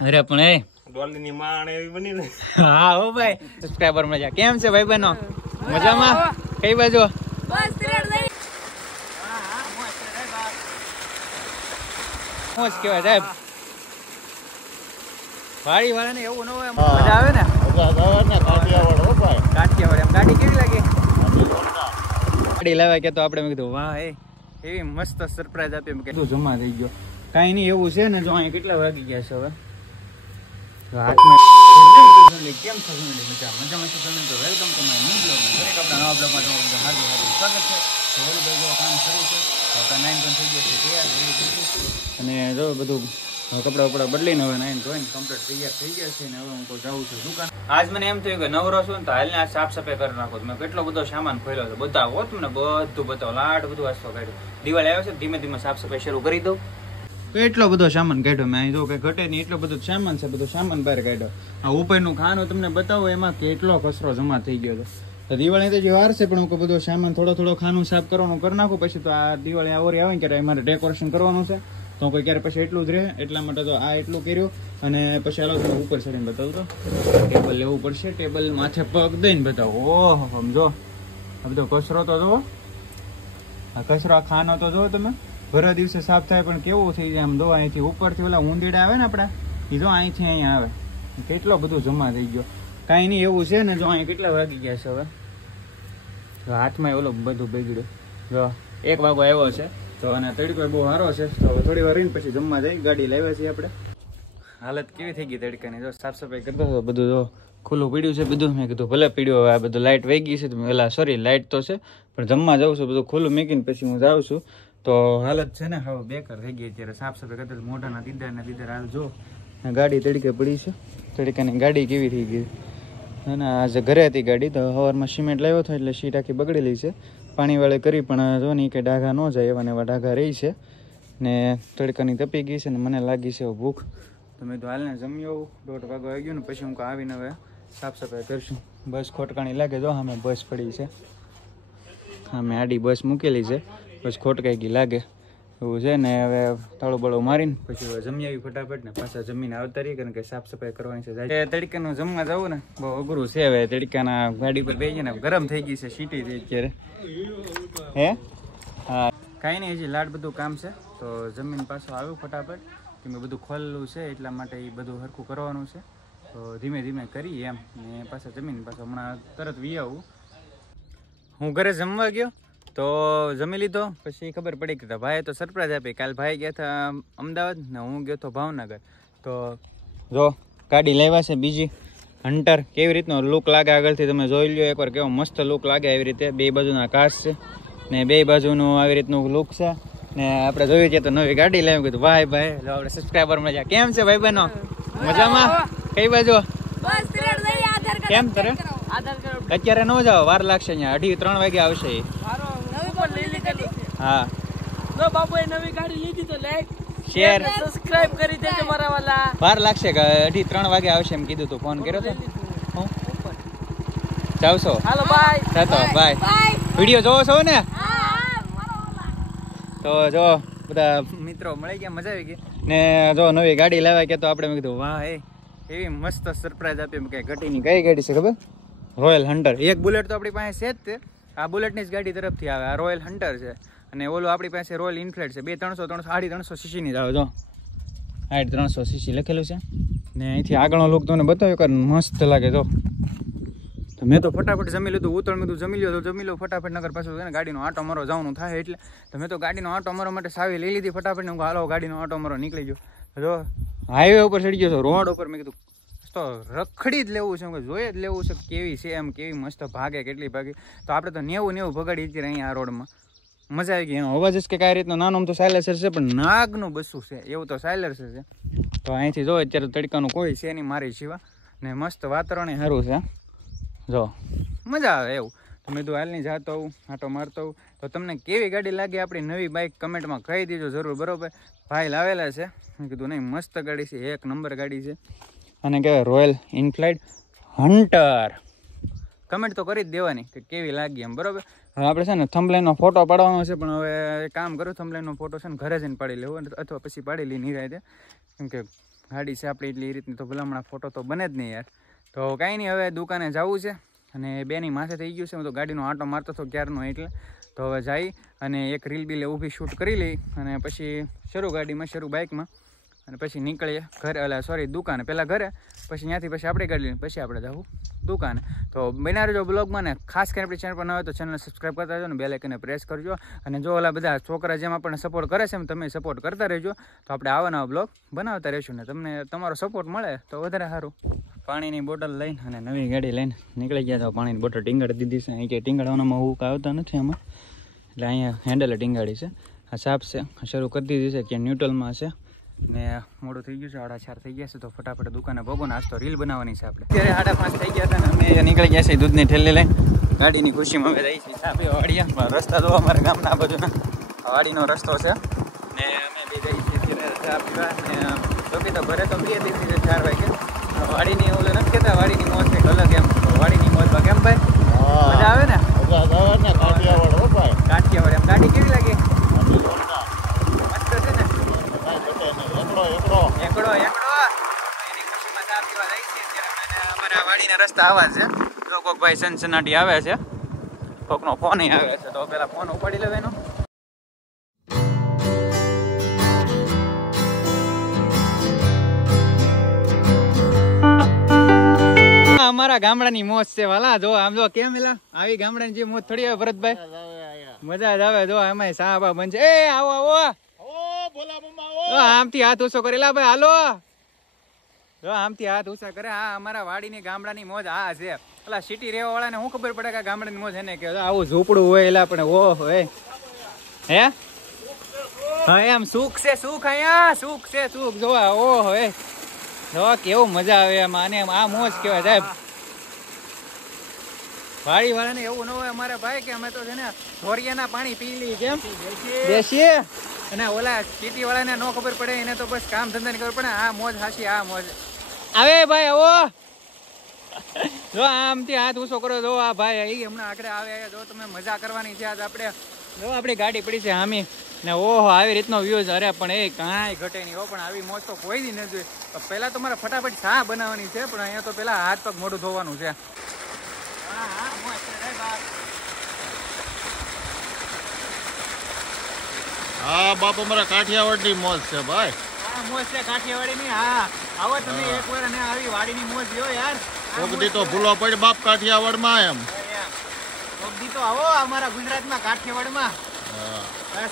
અરે પણ એ ડોલીની માણ એવી બની ને. હા હો ભાઈ સબસ્ક્રાઇબર મજા કેમ છે ભાઈ બનો મજામાં કઈ બાજુ બસ ત્રેડ લઈ મોજ કેવાય સાહેબ વાડી વાળાને એવું ન હોય મજા આવે ને કાઠિયાવાડ હો ભાઈ. કાઠિયાવાડ એમ ગાડી કેવી લાગી ગાડી લાવ્યા કે તો આપણે મેં કીધું વાહ એવી મસ્ત સરપ્રાઈઝ આપી મેં કીધું જમા થઈ ગયો કાંઈ નહીં એવું છે ને જો અહીંયા કેટલા વાગી ગયા છે હવે હાથમાં કેમ છો મજા મજામાં તો welcome to my new blog દરેક આપણા નવા બ્લોગમાં તમારું હાર્દિક હાર્દિક સ્વાગત છે તો ઓલું ભાઈ કામ શરૂ છે તો 9 પણ થઈ ગયા છે તૈયાર રેડી થઈ ગયું અને જો બધું કપડા વપડા બદલીને હવે નાઈને ધોઈને કમ્પ્લીટ તૈયાર થઈ ગયા છે ને હવે હું કોઈ જાઉં છું દુકાન આજ મને એમ થયું કે નવરો છું ને તો હાલને આ સાફ સફાઈ કરી નાખો મેં કેટલો બધો સામાન ખોલ્યો છે બધા હોત મને બધું બતાવો લાટ બધું વાસ્તો કાઢ્યું દિવાળી આવે છે ધીમે ધીમે સાફ સફાઈ શરૂ કરી દઉં કેટલો બધો સામાન કાઢ્યો મેં અહીં જો કે ઘટે નહીં એટલો બધો સામાન છે બધો સામાન બહાર કાઢ્યો આ ઉપરનું ખાનું તમને બતાવો એમાં કેટલો કચરો જમા થઈ ગયો હતો દિવાળી તો જે વાર છે પણ હું બધો સામાન થોડો થોડો ખાનું સાફ કરવાનું કરી નાખું પછી તો આ દિવાળી આવરી આવે ને ક્યારે મારે ડેકોરેશન કરવાનું છે તો કોઈ ક્યારે પછી એટલું જ રહે એટલા માટે તો આ એટલું કર્યું અને પછી આલો તમે ઉપર ચડીને બતાવું તો ટેબલ લેવું પડશે ટેબલ માથે પગ દઈને બતાવો ઓહો સમજો આ બધો કચરો તો જુઓ આ કચરો આ ખાનો તો જુઓ તમે ભરા દિવસે સાફ થાય પણ કેવું થઈ જાય આમ દો અહીંથી ઉપરથી ઓલા ઊંધીડા આવે ને આપણા એ જો અહીંથી અહીંયા આવે કેટલો બધું જમા થઈ ગયો કાંઈ નહીં એવું છે ને જો અહીંયા કેટલા વાગી ગયા છે હવે હાથમાં ઓલો બધું બગડ્યું જો 1 વાગો આવ્યો છે તો અને તડકો બહુ સારો છે તો થોડી વાર રહીને પછી જમવા જઈ ગાડી લાવ્યા છીએ આપણે હાલત કેવી થઈ ગઈ તડકાની જો સાફ સફાઈ કરતો હતો બધું જો ખુલ્લું પીડ્યું છે બધું મેં કીધું ભલે પીડ્યું હવે આ બધું લાઇટ વહી ગઈ છે પેલા સોરી લાઇટ તો છે પણ જમવા જાઉં છું બધું ખુલ્લું મૂકીને પછી હું જાઉં છું તો હાલત છે ને હવે બેકાર થઈ ગઈ અત્યારે સાફ સફાઈ કરતા મોઢાના દીદાર હાલ જો ગાડી તડકે પડી છે તડકાની ગાડી કેવી થઈ ગઈ અને આજે ઘરે હતી ગાડી તો સવારમાં સિમેન્ટ લાવ્યો હતો એટલે સીટ આખી બગડેલી છે પાણીવાળે કરી પણ જો નહીં કે ડાઘા ન જાય એવા ને એવા ડાઘા રહી છે ને તડકાની તપી ગઈ છે ને મને લાગી છે ભૂખ તો મેં તો હાલને જમ્યો 1:30 વાગો આવી ગયો ને પછી હું આવીને હવે સાફ સફાઈ કરશું બસ ખોટકાણી લાગે જો અમે બસ પડી છે હા મેં આડી બસ મૂકેલી છે બસ ખોટકાઈ ગઈ લાગે એવું છે ને હવે તાળું બળો મારીને પછી હવે જમી આવી ફટાફટ ને પાછા જમીને આવતા રહીએ કારણ કે સાફ સફાઈ કરવાની છે જાય તડકાનું જમવા જવું ને બહુ અઘરું છે હવે તડકાના ગાડી પર બેસી ને ગરમ થઈ ગઈ છે સીટી થઈ અત્યારે હે હા કાંઈ નહીં હજી લાડ બધું કામ છે તો જમીન પાછો આવ્યું ફટાફટ કેમ કે બધું ખોલેલું છે એટલા માટે એ બધું સરખું કરવાનું છે તો ધીમે ધીમે કરીએ એમ ને પાછા જમીન પાછો હમણાં તરત વી આવું હું ઘરે જમવા ગયો તો જમી લીધો પછી ખબર પડી કે ભાઈએ તો સરપ્રાઈઝ આપી કાલ ભાઈ ગયા હતા અમદાવાદ ને હું ગયો હતો ભાવનગર તો જો ગાડી લાવ્યા છે બીજી હન્ટર કેવી રીતનો લુક લાગે આગળથી તમે જોઈ લો એકવાર કેવો મસ્ત લુક લાગે આવી રીતે બે બાજુના કાચ છે ને બે બાજુનું આવી રીતનું લુક છે ને આપણે જોયું છે તો નવી ગાડી લાવી કીધું ભાઈ આપણે સબસ્ક્રાઈબર મજા કેમ છે ભાઈ બહેનો મજામાં કઈ બાજુ બસ ત્રેડ લઈ આધાર કાર્ડ કેમ કરે અત્યારે ન જાવ વાર લાગશે અહીંયા 2:30 વાગે આવશે હા જો બાપુએ નવી ગાડી લીધી તો લાઈક શેર સબસ્ક્રાઇબ કરી દેજો મારા વાલા વાર લાગશે કે 2:30 વાગે આવશે એમ કીધું તું ફોન કર્યો તો જાવશો હાલો બાય ચાલો બાય વિડીયો જોવો છો ને તો જો બધા મિત્રો મળી ગયા મજા આવી ગઈ ને જો નવી ગાડી લાવ્યા કે તો આપણે મેં કીધું વાહ એવી મસ્ત સરપ્રાઈઝ આપી કે ઘટીની કઈ ગાડી છે ખબર રોયલ હન્ટર એક બુલેટ તો આપણી પાસે છે જ તે આ બુલેટની જ ગાડી તરફથી આવે આ રોયલ હન્ટર છે અને ઓલું આપણી પાસે રોયલ ઇનફ્લેટ છે 300 સીસીની જ આવે જો 300 સીસી લખેલું છે ને અહીંથી આગળનો લુક તમને બતાવ્યો કે મસ્ત લાગે જો તો મેં તો ફટાફટ જમી લીધું ઉતળ મેં જમી લો તો જમી લો ફટાફટ નગર પાછું છે ને ગાડીનો આંટો મારો જવાનું થાય એટલે તો મેં તો ગાડીનો આંટો મારવા માટે સાવી લઈ લીધી ફટાફટ ને હું હાલો ગાડીનો આંટો મારો નીકળી ગયો જો હાઈવે ઉપર ચડી ગયો છો રોડ ઉપર મેં કીધું તો રખડી જ લેવું છે જોઈએ જ લેવું છે કેવી છે એમ કેવી મસ્ત ભાગે કેટલી ભાગે તો આપણે તો 90 ભગાડી હતી અહીંયા આ રોડમાં મજા આવી ગઈ એનો અવાજ જ કે કઈ રીતનો નાનો તો સાયલેન્સર છે પણ નાગનું બસું છે એવું તો સાયલેન્સર છે તો અહીંથી જો અત્યારે તડકાનું કોઈ છે નહીં મારી સિવા ને મસ્ત વાતાવરણ સારું છે જો મજા આવે એવું તો મેં તો હાલની જાતો હોઉં આટો મારતો હોઉં તો તમને કેવી ગાડી લાગી આપણી નવી બાઇક કમેન્ટમાં કહી દેજો જરૂર બરોબર ભાઈ લાવેલા છે મેં કીધું નહીં મસ્ત ગાડી છે 1 નંબર ગાડી છે અને કહેવાય રોયલ ઇનફ્લાઇટ હન્ટર કમેન્ટ તો કરી જ દેવાની કે કેવી લાગી એમ બરોબર હવે આપણે છે ને થંબલાઈનનો ફોટો પાડવાનો છે પણ હવે કામ કરું થંબલાઈનનો ફોટો છે ને ઘરે જઈને પાડી લેવો અથવા પછી પાડી લઈ નિરાય કેમ કે ગાડી છે આપણી એટલી રીતની તો ભલામણા ફોટો તો બને જ નહીં યાર. તો કાંઈ નહીં, હવે દુકાને જવું છે અને બેની માથે થઈ ગયું છે. હું તો ગાડીનો આંટો મારતો હતો ક્યારનો, એટલે તો હવે જઈ અને એક રીલ બીલે ઊભી શૂટ કરી લઈ અને પછી શરૂ ગાડીમાં શરૂ બાઇકમાં અને પછી નીકળીએ ઘરે, એટલે સોરી દુકાને. પહેલાં ઘરે, પછી ત્યાંથી પછી આપણે ગાડી લઈને પછી આપણે જવું દુકાને. તો બના રહેજો બ્લોગમાં ને ખાસ કરીને આપણી ચેનલ પર ન હોય તો ચેનલને સબસ્ક્રાઈબ કરતા રહેજો ને બેલ આઇકનને પ્રેસ કરજો. અને જો ઓલા બધા છોકરા જેમ આપણને સપોર્ટ કરે છે એમ તમે સપોર્ટ કરતા રહેજો, તો આપણે આવા નવા બ્લોગ બનાવતા રહીશું ને તમને તમારો સપોર્ટ મળે તો વધારે સારું. પાણીની બોટલ લઈને અને નવી ગાડી લઈને નીકળી ગયા. તો પાણીની બોટલ ટીંગાડી દીધી છે. અહીં કે ટીંગાડવાનામાં હું આવતા નથી આમાં, એટલે અહીંયા હેન્ડલ ટીંગાડી છે. આ સાપ છે શરૂ કરી દીધી છે, ત્યાં ન્યુટ્રલમાં છે ને મોડું થઈ ગયું છે, 4:30 થઈ ગયા છે. તો ફટાફટ દુકાને ભોગો ને આજ તો રીલ બનાવવાની છે આપણે. અત્યારે 5:30 થઈ ગયા હતા ને અમે નીકળી ગયા છે દૂધની ઠેલી લઈને. ગાડીની ખુશીમાં અમે જઈએ છીએ ચા પીવા વાડિયા. રસ્તા તો અમારા ગામના બાજુના વાડીનો રસ્તો છે ને અમે બે જઈએ છીએ અત્યારે ચા પીવા. ને જોકે તો ઘરે તો 2 થી 4 વાગે. વાડીની ઓલે નથી કહેતા, વાડીની મોજ કંઈક અલગ એમ. વાડીની મોજમાં કેમ ભાઈ મજા આવે ને? કાઠિયાવાડ હો ભાઈ. કાઠિયાવાડ એમ. ગાડી કેવી લાગી? મસ્ત છે ને? એકડો એની ખુશીમાં ચા પીવા જાય છે અત્યારે. અને અમારા વાડીના રસ્તા આવા છે. જો કોઈક ભાઈ સનસનાટી આવે છે, કોકનો ફોન આવે છે, તો પેલા ફોન ઉપાડી લેવાનો. અમારા ગામડાની મોજ છે વાલા. જો આમ જો કેમ એલા આવી ગામડાની જે મોજ થોડી આવે ભરતભાઈ? મજા જ આવે. જો એમાં સાહબા બનશે. એ આવો આવો, આમથી હાથ ઊંચો કરેલા ભાઈ, હાલો. જો આમથી હાથ ઊંચા કરે. હા અમારા વાડીની ગામડાની મોજ આ છે. પેલા સિટી રહેવા વાળાને શું ખબર પડે કે ગામડાની મોજ એને કે આવું ઝૂંપડું હોય એલા, પણ ઓહ હોય હે હા એમ સુખ છે, સુખ અહીંયા સુખ છે, સુખ જોવા ઓહ હોય. જો કેવું મજા આવે એમાં. અને આ મોજ કહેવાય સાહેબ. વાડી વાળાને એવું ન હોય અમારા ભાઈ કે અમે તો છે ને ધોરિયાના પાણી પી લઈએ, કેમ બેસીએ. અને ઓલા સિટી વાળાને ન ખબર પડે, એને તો બસ કામ ધંધા ની ખબર પડે. આ મોજ હાસી, આ મોજ આવે ભાઈ. આવો જો આમથી હાથ ઊંચો કરો. જો આ ભાઈ હમણાં આગળ આવે. જો તમે મજા કરવાની છે આજ આપણે. જો આપણી ગાડી પડી છે હામી ને ઓહો આવી રીતનો વ્યૂઝ. અરે પણ એ કાંઈ ઘટે નહીં હો. પણ આવી મોજ તો કોઈ દી નથી જોઈ. પહેલા તો મારે ફટાફટ ચા બનાવવાની છે, પણ અહીંયા તો પેલા હાથ પગ મોઢું ધોવાનું છે. હા બાપ, અમારા કાઠિયાવાડની મોજ છે ભાઈ. હા મોજ છે કાઠિયાવાડીની. હા આવો તમે એકવાર અને આવી વાડીની મોજ લ્યો યાર. કોકદી તો ભૂલો પડે બાપ કાઠિયાવાડમાં એમ. કોકદી તો આવો અમારા ગુજરાતમાં કાઠિયાવાડમાં.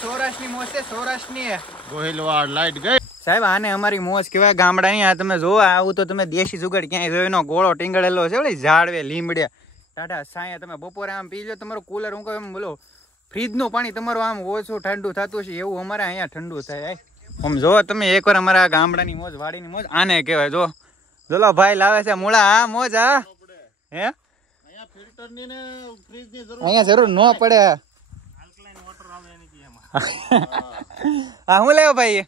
સૌરાષ્ટ્રની મોજ છે, સૌરાષ્ટ્રની. ગોહિલવાડ લાઈટ ગઈ સાહેબ. આને અમારી મોજ કહેવાય ગામડાની. આ તમે જોવો આવું તો તમે દેશી જુગાડ ક્યાંય જોયો એનો ગોળો ટીંગળેલો છે ઝાડવે લીમડે ટાટા સાયા. તમે બપોરે આમ પી લો, તમારું કુલર હું કહું એમ બોલો ફ્રીજનું પાણી તમારું આમ ઓછું ઠંડુ થતું છે, એવું અમારે અહીંયા ઠંડુ થાય. આમ જો તમે એકવાર અમારા ગામડાની મોજ વાડીની મોજ આને કહેવાય. જો જોલો ભાઈ લાવે છે મૂળા. હા મોજ. હા હે અહીંયા જરૂર ન પડે. હા હું લેવો ભાઈ?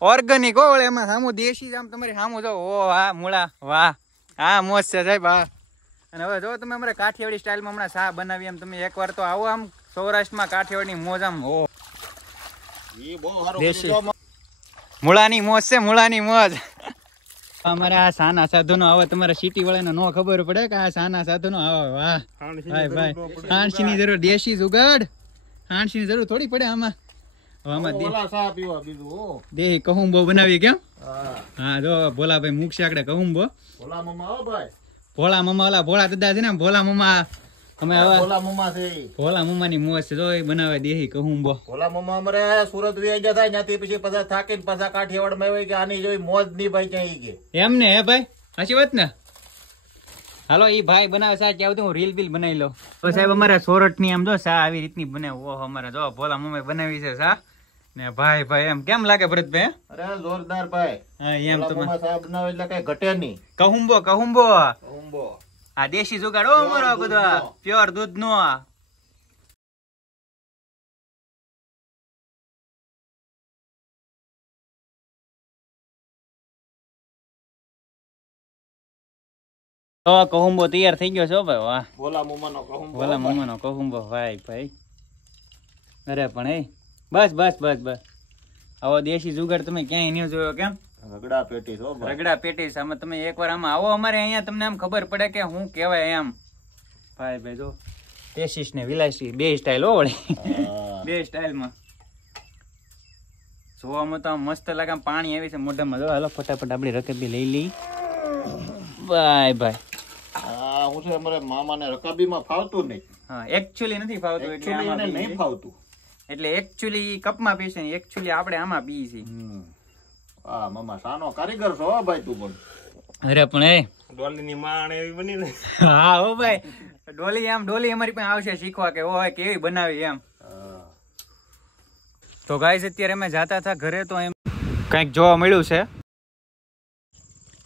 ઓર્ગેનિક હો. એમાં સામું દેશી આમ તમારી સામું જો. ઓ હા મૂળા, વાહ. હા મોજ છે સાહેબ. હા અને હવે જો તમે અમારે કાઠિયાવાડી સ્ટાઇલમાં હમણાં ચા બનાવી એમ. તમે એકવાર તો આવો આમ સૌરાષ્ટ્રમાં કાઠિયાવાડની મોજ આમ. ઓ દેશી મૂળાની મોજ છે, મૂળાની મોજ. અમારા આ સાના સાધુનો આવે. તમારા સિટી વાળાને ન ખબર પડે કે આ સાના સાધુનો આવે. વાહ ભાઈ ભાઈ. હાંસી ની જરૂર, દેશી જુગાડ. હાંસી ની જરૂર થોડી પડે આમાં. દેહી કહુંબો બનાવી કેમ? હા જો ભોલાભાઈ મૂકશે આગળ કહુંબો. ભોળા મમ્મા ઓલા ભોળા દાદા છે ને, ભોળા મમ્મા. અમે ભોળા મમ્મા ની મોજ છે. જો બનાવે દેહી કહુંબો. ભોલા મમ્મા અમારે સુરત વ્યાઈ ગયા થાય ત્યાંથી પછી પાછા થાકીને પાછા કાઠિયાવાડ માં આવે કે આની જોઈ મોજ ની ભાઈ ક્યાં કે એમ ને. હે ભાઈ સાચી વાત ને? હાલો ઈ ભાઈ બનાવે સા કે હું રીલ બીલ બનાવી લો. તો સાહેબ અમારે સોરઠ ની આમ જો સા આવી રીતની બને. ઓહો અમારે જો ભોલા મમ્મી બનાવી છે સા ને. ભાઈ ભાઈ એમ કેમ લાગે ભરતભાઈ? અરે જોરદાર ભાઈ. હા એમ તમે બનાવે એટલે કઈ ઘટે નહીં. કહુંબો કહુંબો. આ દેશી જુગાડ હો અમારો બધો પ્યોર દૂધ નો. તો કહુંબો તૈયાર થઈ ગયો છે ભાઈ. વાહ ભોલા મમ્માનો કહુંબો. ભોલા મમ્માનો કહુંબો. ભાઈ ભાઈ. અરે પણ એ બસ બસ બસ બસ. આવો દેશી જુગાડ તમે ક્યાંય નહીં જોયો કેમ? રગડા પેટીસ હો ભાઈ. રગડા પેટીસ. આમાં તમે એકવાર આમાં આવો અમારે અહીંયા, તમને આમ ખબર પડે કે હું કહેવાય એમ. ભાઈ જો ટેસિસ ને વિલાસી બે સ્ટાઇલ હો વળી. હા. બે સ્ટાઇલમાં જોવામાં તો આમ મસ્ત લાગે. આમ પાણી આવી છે મોઢામાં. જો હાલો ફટાફટ આપણી રકેબી લઈ લઈ. ભાઈ આ હું છે અમારે મામાને રકાબીમાં ફાવતું નહીં. હા એકચ્યુઅલી નથી ફાવતું એટલે Actually આમાં એને પીએ નહીં છે. ફાવતું. એટલે એકચ્યુઅલી કપમાં પીશે ને એકચ્યુઅલી આપણે આમાં પીએ છીએ. આ મામા સાનો કારીગર છો હો ભાઈ તું પણ. અરે પણ એ ડોલીની માણ એવી બની ને. હા હો ભાઈ ડોલી અમારી પાસે આવશે શીખવા કે ઓય કેવી બનાવી એમ. તો ગાઈસ અત્યારે અમે જાતા હતા ઘરે તો એમ કંઈક જોવા મળ્યું છે.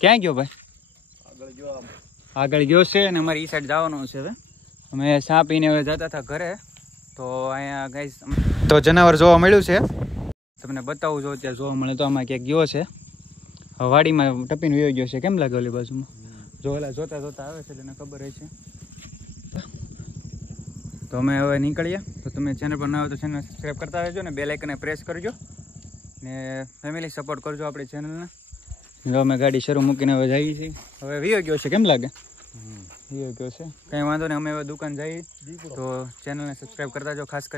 ક્યાં ગયો ભાઈ? આગળ ગયો છે અને અમારે ઈ સાઈડ જવાનું છે. હવે અમે ચા પીને હવે જતા હતા ઘરે. તો અહીંયા ગાઈસ તો જનાવર જોવા મળ્યું છે. તમને બતાવું જો અત્યારે જોવા મળે તો આમાં ક્યાંક ગયો છે. હવે વાડીમાં ટપીને વયો ગયો છે. કેમ લાગે ઓલી બાજુમાં? જો ઓલા જોતા આવે છે એટલે એને ખબર હોય છે. તો અમે હવે નીકળીએ. તો તમે ચેનલ પર ના હોય તો ચેનલ સબસ્ક્રાઈબ કરતા રહેજો ને બેલ આઇકનને પ્રેસ કરજો ને ફેમિલી સપોર્ટ કરજો આપણી ચેનલને. જો અમે ગાડી શરૂ મૂકીને હવે જઈએ છીએ. હવે વિયો ગયો છે. કેમ લાગે? વિયો ગયો છે. કંઈ વાંધો નહીં. અમે હવે દુકાન જઈએ તો ચેનલને સબસ્ક્રાઈબ કરતા જો ખાસ કરી.